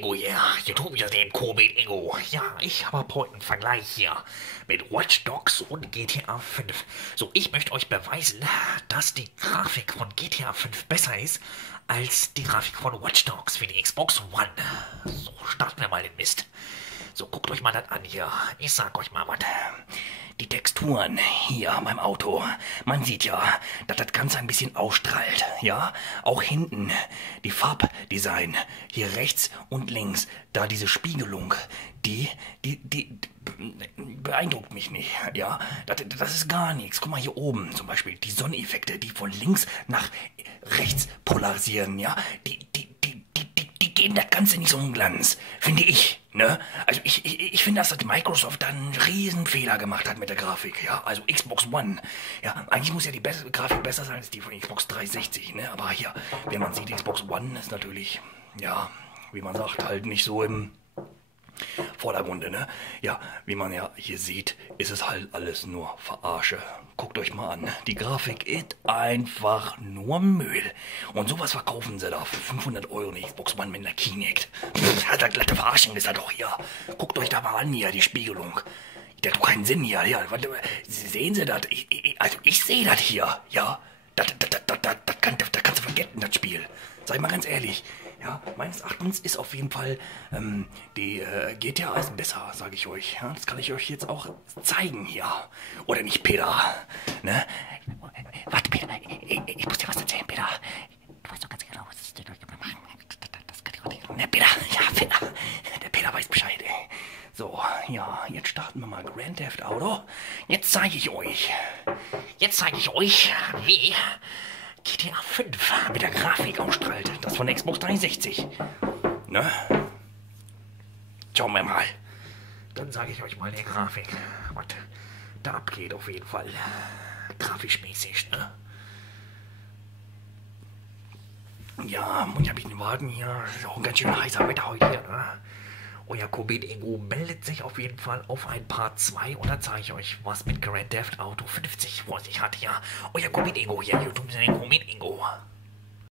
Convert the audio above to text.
Ingo hier. YouTube wieder dem Komet Ingo. Ja, ich habe heute einen Vergleich hier mit Watch Dogs und GTA 5. So, ich möchte euch beweisen, dass die Grafik von GTA 5 besser ist als die Grafik von Watch Dogs für die Xbox One. So, starten wir mal den Mist. So, guckt euch mal das an hier. Ich sag euch mal was. Die Texturen hier beim Auto. Man sieht ja, dass das Ganze ein bisschen ausstrahlt. Ja, auch hinten. Die Farbdesign. Hier rechts und links. Da diese Spiegelung. Die beeindruckt mich nicht. Ja, das ist gar nichts. Guck mal hier oben zum Beispiel. Die Sonneneffekte, die von links nach rechts polarisieren. Ja, die geben das Ganze nicht so einen Glanz, finde ich, ne? Also ich finde, dass Microsoft da einen riesen Fehler gemacht hat mit der Grafik, ja? Also Xbox One, ja? Eigentlich muss ja die Grafik besser sein als die von Xbox 360, ne? Aber hier, wie man sieht, Xbox One ist natürlich, ja, wie man sagt, halt nicht so im Vordergrunde, ne? Ja, wie man ja hier sieht, ist es halt alles nur Verarsche. Guckt euch mal an. Die Grafik ist einfach nur Müll. Und sowas verkaufen sie da für 500 Euro eine Xbox One mit einer Kinect. Hat das glatte Verarschen ist er doch hier. Guckt euch da mal an hier, die Spiegelung. Der hat doch keinen Sinn hier. Ja, sehen Sie das? Also ich sehe das hier, ja. Das kannst du vergessen, das Spiel. Sag ich mal ganz ehrlich. Ja, meines Erachtens ist auf jeden Fall die GTA ist besser, sage ich euch. Ja, das kann ich euch jetzt auch zeigen hier. Oder nicht, Peter? Ne? Warte, Peter, ich muss dir was erzählen, Peter. Du weißt doch ganz genau, was du machen. Das kann ich auch nicht. Ne, Peter, ja, Peter. Der Peter weiß Bescheid, ey. So, ja, jetzt starten wir mal Grand Theft Auto. Jetzt zeige ich euch. Wie GTA 5 mit der Grafik ausstrahlt. Das von der Xbox 360. Ne? Schauen wir mal. Dann sage ich euch mal die Grafik. Was da abgeht auf jeden Fall. Grafisch-mäßig, ne? Ja, muss ich ein bisschen warten hier. Ist auch ein ganz schön heißer Wetter heute hier, ne? Euer Komet Ingo meldet sich auf jeden Fall auf ein Part 2 und dann zeige ich euch, was mit Grand Theft Auto 50 vor sich hat. Ja, euer Komet Ingo hier, YouTube, den Komet Ingo.